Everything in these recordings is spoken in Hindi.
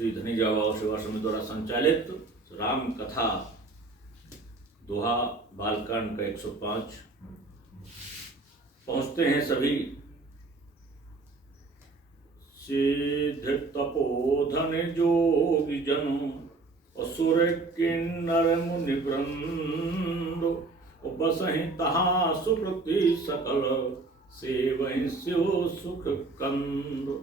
श्री धनीजा बाबा सेवा समिति द्वारा संचालित राम कथा दोहा बालकांड का 105 पहुँचते हैं सभी। सिद्ध तपोधन जोगी जन असुर किन्नर मुनि वृंद बसहि तहाँ सुकृति सकल सेवहि स्यो सुख कंद।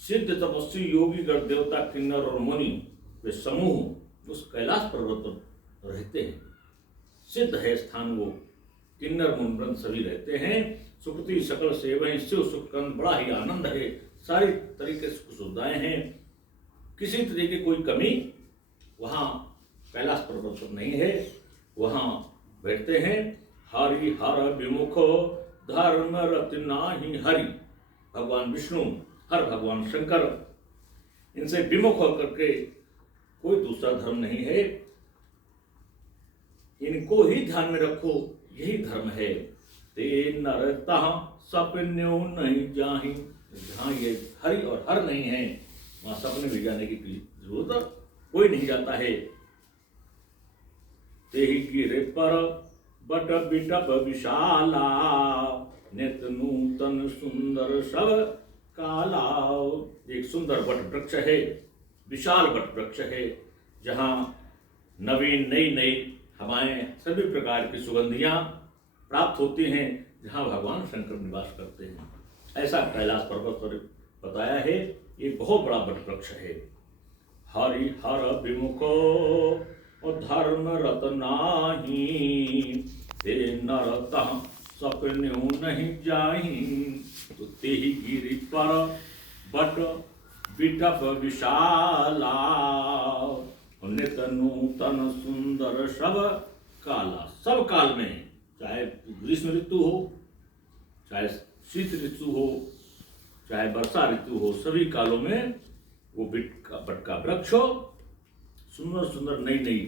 सिद्ध तपस्वी योगी गण देवता किन्नर और मुनि वे समूह उस कैलाश पर्वत पर रहते हैं। सिद्ध है स्थान वो, किन्नर मुनि सभी रहते हैं। सुकृति सकल सेवहि स्यो सुख कंद, बड़ा ही आनंद है, सारी तरीके से सुख सुविधाएं हैं, किसी तरीके की कोई कमी वहाँ कैलाश पर्वत पर नहीं है। वहाँ बैठते हैं। हरि हर विमुख धर्म रति नाही हरि, भगवान विष्णु हर भगवान शंकर, इनसे विमुख होकर के कोई दूसरा धर्म नहीं है। इनको ही ध्यान में रखो, यही धर्म है। ते नरता सपन्यो नहीं जाहि, जहाँ ये हरि और हर नहीं है वहाँ सपने भी जाने की जरूरत कोई नहीं जाता है। ते ही गिरे पर बट बिटप विशाला, नित नूतन सुंदर सब काला। एक सुंदर वट वृक्ष है, विशाल वट वृक्ष है, जहाँ नवीन नई नई हवाएं, सभी प्रकार की सुगंधियां प्राप्त होती हैं, जहाँ भगवान शंकर निवास करते हैं। ऐसा कैलाश पर्वत पर बताया है। ये बहुत बड़ा वट वृक्ष है। हरि हर विमुख और धर्म रत नाही, ते नरता सपन्यो नहीं जाहि। तो ते ही गिरि पर बट बिटप विशाला, नित नूतन सुंदर सब काला। सब काल में, चाहे ग्रीष्म ऋतु हो, चाहे शीत ऋतु हो, चाहे वर्षा ऋतु हो, सभी कालों में वो बट का वृक्ष सुंदर सुंदर नई नई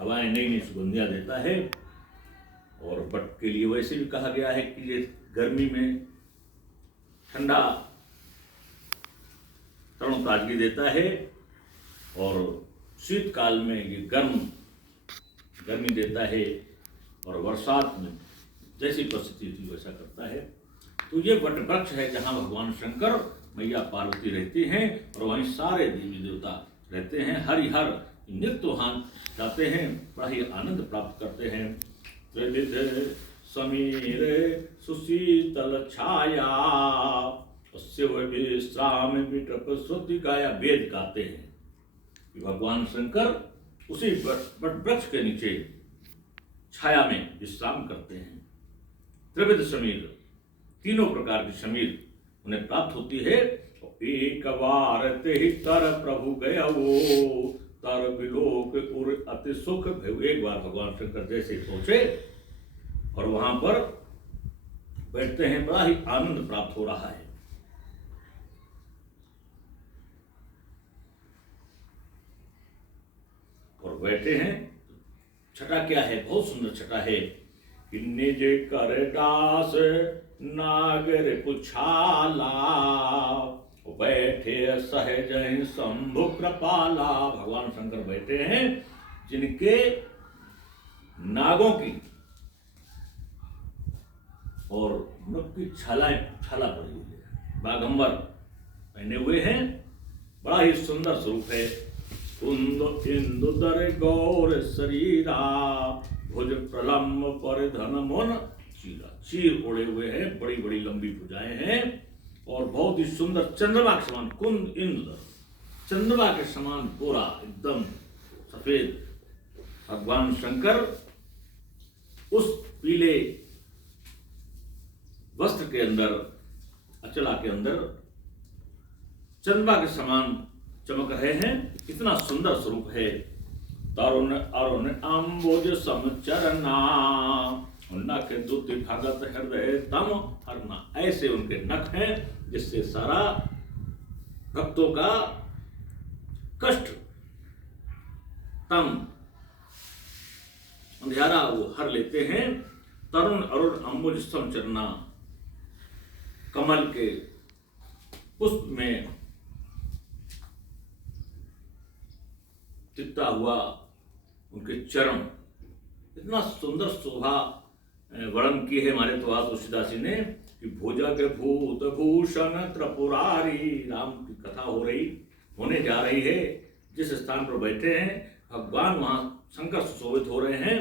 हवाएं, नई नई सुगंधियां देता है। और बट के लिए वैसे भी कहा गया है कि ये गर्मी में ठंडा तरोताजगी देता है, और शीतकाल में ये गर्मी देता है, और बरसात में जैसी परिस्थिति थी वैसा करता है। तो ये वट वृक्ष है जहाँ भगवान शंकर मैया पार्वती रहती हैं, और वहीं सारे देवी देवता रहते हैं। हरिहर नित्य वहाँ जाते हैं, बड़ा ही आनंद प्राप्त करते हैं। त्रिविध समीर सुशीतल छाया, शिव विश्राम विटप श्रुति गाया। वेद गाते हैं कि भगवान शंकर उसी वट वृक्ष के नीचे छाया में विश्राम करते हैं। त्रिविध समीर, तीनों प्रकार की समीर उन्हें प्राप्त होती है। एक बार ते ही तर प्रभु गया वो, तर विलोक उर अति सुख भय। एक बार भगवान शंकर जैसे पहुंचे और वहां पर बैठते हैं, बड़ा ही आनंद प्राप्त हो रहा है। और बैठे हैं, छटा क्या है, बहुत सुंदर छटा है। निज कर दास नागर पुछाला, बैठे सहज शंभु कृपाला। भगवान शंकर बैठे हैं जिनके नागों की और मृग की छाला पड़ी हुई है, बागंबर पहने हुए हैं, बड़ा ही सुंदर स्वरूप है। कुंद इंदुदर गौर शरीरा, भुज प्रलम्ब पर धन मन चीरा। चीर ओढ़े हुए हैं, बड़ी बड़ी लंबी भुजाएं हैं, और बहुत ही सुंदर चंद्रमा के समान। कुंद इंदुदर, चंद्रमा के समान गोरा, एकदम सफेद भगवान शंकर उस पीले वस्त्र के अंदर, अचला के अंदर चंद्रमा के समान चमक रहे हैं। इतना सुंदर स्वरूप है। तरुण अरुण अम्बुज समचरना, नख दुति भगत हृदय तम हरना। ऐसे उनके नख हैं जिससे सारा भक्तों का कष्ट, तम अंधियारा वो हर लेते हैं। तरुण अरुण अम्बुज समचरना, कमल के पुष्प में टिकता हुआ उनके चरण, इतना सुंदर शोभा वर्णन की है हमारे तो तुलसीदास जी ने कि भुजग भूत भूषण त्रिपुरारी। राम की कथा होने जा रही है। जिस स्थान पर बैठे हैं भगवान वहां शंकर सुशोभित हो रहे हैं।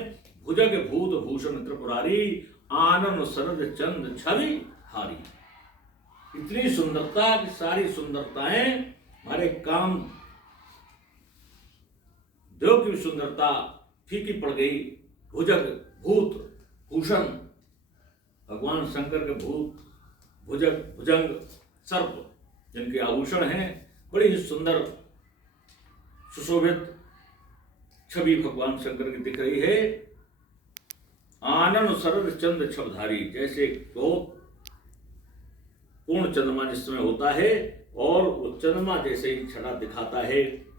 भुजग भूत भूषण त्रिपुरारी आनन शरद चंद छवि हारी। इतनी सुंदरता की सारी सुंदरताएं हमारे काम देव की सुंदरता फीकी पड़ गई। भुजग भूत भूषण, भगवान शंकर के भूत भुजग भुजंग सर्प जिनके आभूषण हैं, बड़ी ही सुंदर सुशोभित छवि भगवान शंकर की दिख रही है। आनन शरद चंद छवधारी, जैसे बहुत पूर्ण चंद्रमा जिस समय होता है और वो चंद्रमा जैसे ही छटा दिखाता है,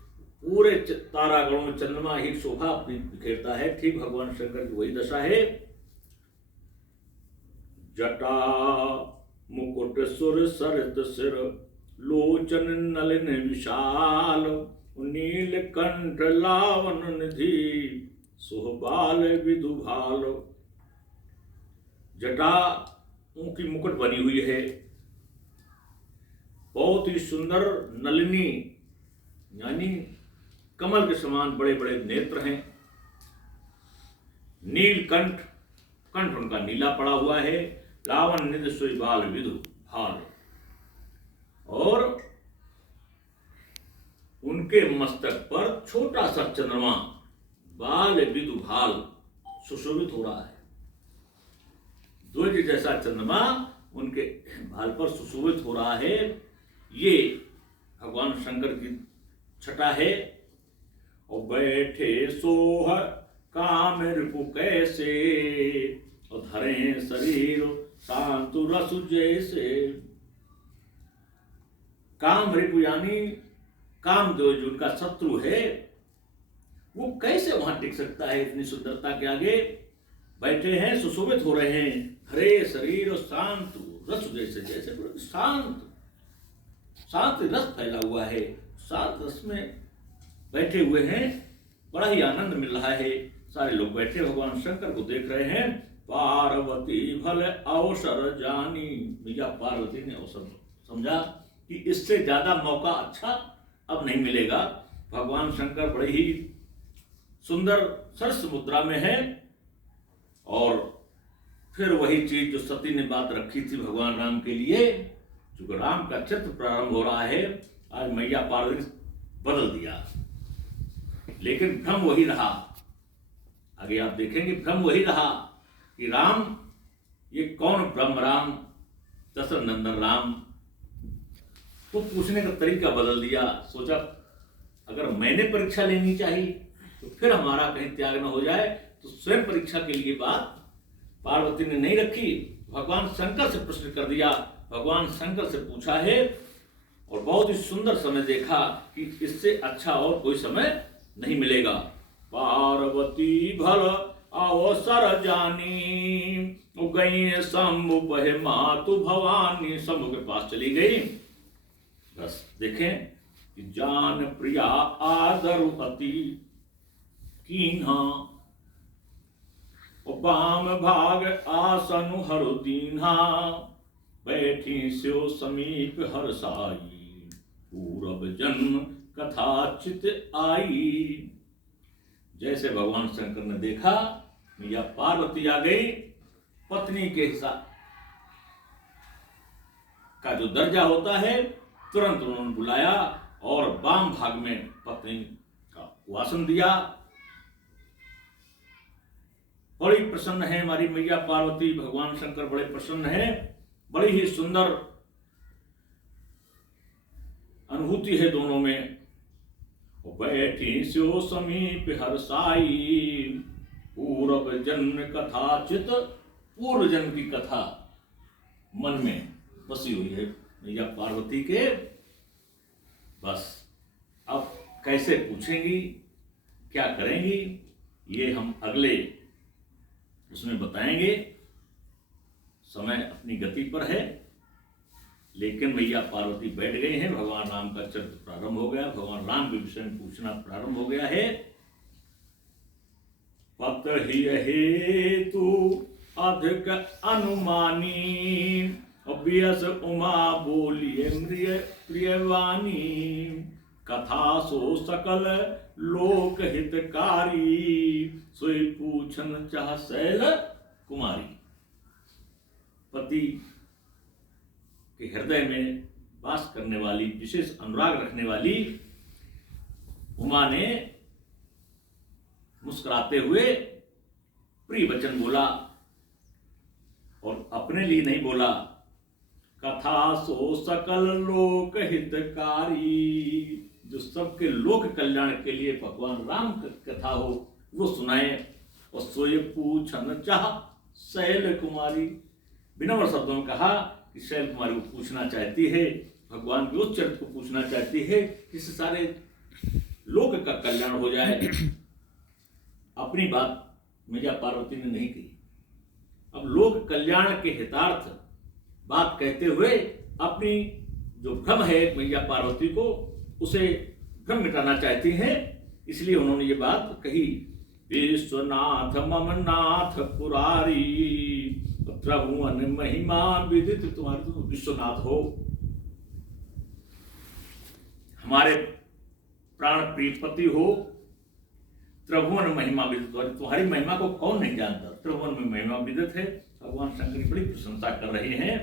पूरे तारागणों में चंद्रमा ही शोभा बिखेरता है, ठीक भगवान शंकर की वही दशा है। जटा मुकुट सुर सरित सिर लोचन नलिन विशाल, नील कंठ लावन निधि सुहबाल विदुभाल। जटा उनकी मुकुट बनी हुई है, बहुत ही सुंदर नलिनी यानी कमल के समान बड़े बड़े नेत्र हैं। नील कंठ, कंठ उनका नीला पड़ा हुआ है। लावन निधि सुहबाल विदु भाल, और उनके मस्तक पर छोटा सा चंद्रमा बाल विदु भाल सुशोभित हो रहा है। ध्वज जैसा चंद्रमा उनके भाल पर सुशोभित हो रहा है। ये भगवान शंकर की छटा है। और बैठे सोह काम रिपु कैसे, और धरे शरीर शांतु रसु जैसे। काम रिपु यानी कामदेव जो उनका शत्रु है, वो कैसे वहां टिक सकता है इतनी सुंदरता के आगे। बैठे हैं, सुशोभित हो रहे हैं, हरे शरीर और शांत रस जैसे, जैसे शांत रस फैला हुआ है। शांत रस में बैठे हुए हैं, बड़ा ही आनंद मिल रहा है। सारे लोग बैठे भगवान शंकर को देख रहे हैं। पार्वती भले अवसर जानी, मैया पार्वती ने अवसर समझा कि इससे ज्यादा मौका अच्छा अब नहीं मिलेगा। भगवान शंकर बड़े ही सुंदर सरस मुद्रा में है। और फिर वही चीज जो सती ने बात रखी थी भगवान राम के लिए, क्योंकि राम का चित्र प्रारंभ हो रहा है, आज मैया पार्वती बदल दिया, लेकिन भ्रम वही रहा। आगे आप देखेंगे भ्रम वही रहा कि राम, ये कौन ब्रह्म राम, दशरथ नंदन राम। तो पूछने का तरीका बदल दिया। सोचा अगर मैंने परीक्षा लेनी चाहिए तो फिर हमारा कहीं त्याग न हो जाए, तो स्वयं परीक्षा के लिए बात पार्वती ने नहीं रखी, भगवान शंकर से प्रश्न कर दिया। भगवान शंकर से पूछा है और बहुत ही सुंदर समय देखा कि इससे अच्छा और कोई समय नहीं मिलेगा। पार्वती भल अवसर जानी, गई शंभु पहे मातु भवानी। शंभु के पास चली गई। बस देखें कि जान प्रिया आदर अति कीन्हा, बाम भाग आसन हर दीन्हा। बैठी स्यो समीप हर्षाई, पूरब जन्म कथा चित आई। जैसे भगवान शंकर ने देखा मैया पार्वती आ गई, पत्नी के हिसाब का जो दर्जा होता है तुरंत उन्होंने बुलाया और वाम भाग में पत्नी का वासन दिया। बड़ी प्रसन्न है हमारी मैया पार्वती, भगवान शंकर बड़े प्रसन्न है। बड़ी ही सुंदर अनुभूति है दोनों में। बैठी स्यो समीप हर्षाई, पूर्व जन्म कथा चित। पूर्व जन्म की कथा मन में बसी हुई है मैया पार्वती के। बस अब कैसे पूछेंगी, क्या करेंगी, ये हम अगले उसमें बताएंगे। समय अपनी गति पर है। लेकिन मैया पार्वती बैठ गई हैं, भगवान राम का चरित्र प्रारंभ हो गया, भगवान राम के विषय में पूछना प्रारंभ हो गया है। पत ही हेतु अधिक अनुमानी, अभ्यस उमा बोलिए प्रियवाणी, कथा सो सकल लोक हितकारी, सोई पूछन चाह शैल कुमारी। पति के हृदय में वास करने वाली, विशेष अनुराग रखने वाली उमा ने मुस्कुराते हुए प्रिय वचन बोला, और अपने लिए नहीं बोला। कथा सो सकल लोक हितकारी, जो सबके लोक कल्याण के लिए भगवान राम की कथा हो वो सुनाए। और सोए पूछन चाह शैल कुमारी, विनम्र शब्दों में कहा कि शैल कुमारी को पूछना चाहती है, भगवान के उस चरित्र को पूछना चाहती है जिससे सारे लोक का कल्याण हो जाए। अपनी बात मैया पार्वती ने नहीं कही। अब लोक कल्याण के हितार्थ बात कहते हुए अपनी जो भ्रम है मैया पार्वती को, उसे भ्रम मिटाना चाहती हैं, इसलिए उन्होंने ये बात कही। विश्वनाथ मम नाथ पुरारी, त्रिभुवन महिमा विदित तुम्हारे, तुम विश्वनाथ हो, हमारे प्राण प्रिय पति हो, त्रिभुवन महिमा विदित, तुम्हारी महिमा को कौन नहीं जानता, त्रिभुवन में महिमा विदित है। भगवान शंकर की बड़ी प्रशंसा कर रहे हैं,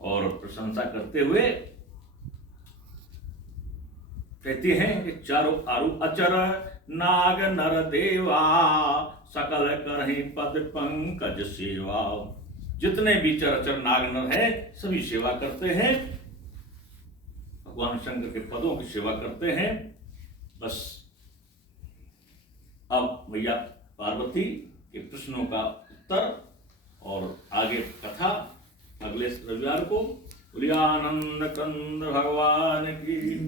और प्रशंसा करते हुए कहते हैं कि चारों आरु अचर नाग नर देवा, सकल करहि पद पंकज सेवा। जितने भी चराचर नाग नर है सभी सेवा करते हैं, भगवान शंकर के पदों की सेवा करते हैं। बस अब मैया पार्वती के प्रश्नों का उत्तर और आगे कथा अगले रविवार को। बोलिए आनंद कंद भगवान की।